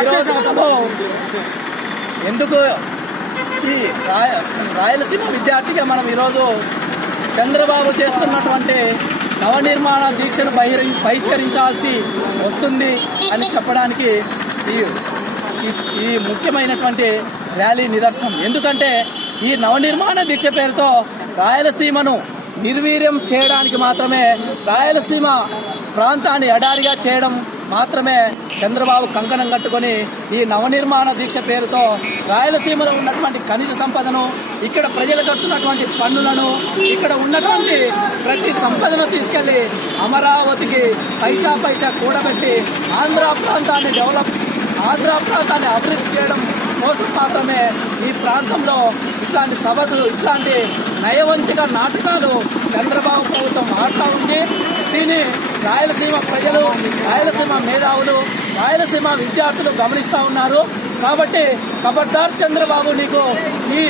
ఈరోజు ఎందుకు ఈ రాయలసీమ విద్యార్థిగా మనం ఈరోజు చంద్రబాబు చేస్తున్నటువంటి నవనిర్మాణ దీక్షను బహిష్కరించాల్సి వస్తుంది అని చెప్పడానికి ఈ ముఖ్యమైనటువంటి ర్యాలీ నిదర్శనం. ఎందుకంటే ఈ నవనిర్మాణ దీక్ష పేరుతో రాయలసీమను నిర్వీర్యం చేయడానికి మాత్రమే, రాయలసీమ ప్రాంతాన్ని ఎడారిగా చేయడం మాత్రమే చంద్రబాబు కంకణం కట్టుకొని ఈ నవనిర్మాణ దీక్ష పేరుతో రాయలసీమలో ఉన్నటువంటి ఖనిజ సంపదను, ఇక్కడ ప్రజలు కడుతున్నటువంటి పన్నులను, ఇక్కడ ఉన్నటువంటి ప్రతి సంపదను తీసుకెళ్లి అమరావతికి పైసా కూడబెట్టి ఆంధ్ర ప్రాంతాన్ని అభివృద్ధి చేయడం కోసం మాత్రమే ఈ ప్రాంతంలో ఇట్లాంటి సభలు, ఇట్లాంటి నయవంచక నాటకాలు చంద్రబాబు ప్రభుత్వం ఆడుతూ ఉంది. దీన్ని రాయలసీమ ప్రజలు, రాయలసీమ మేధావులు, రాయలసీమ విద్యార్థులు గమనిస్తూ ఉన్నారు. కాబట్టి ఖబర్దార్ చంద్రబాబు, నీకు ఈ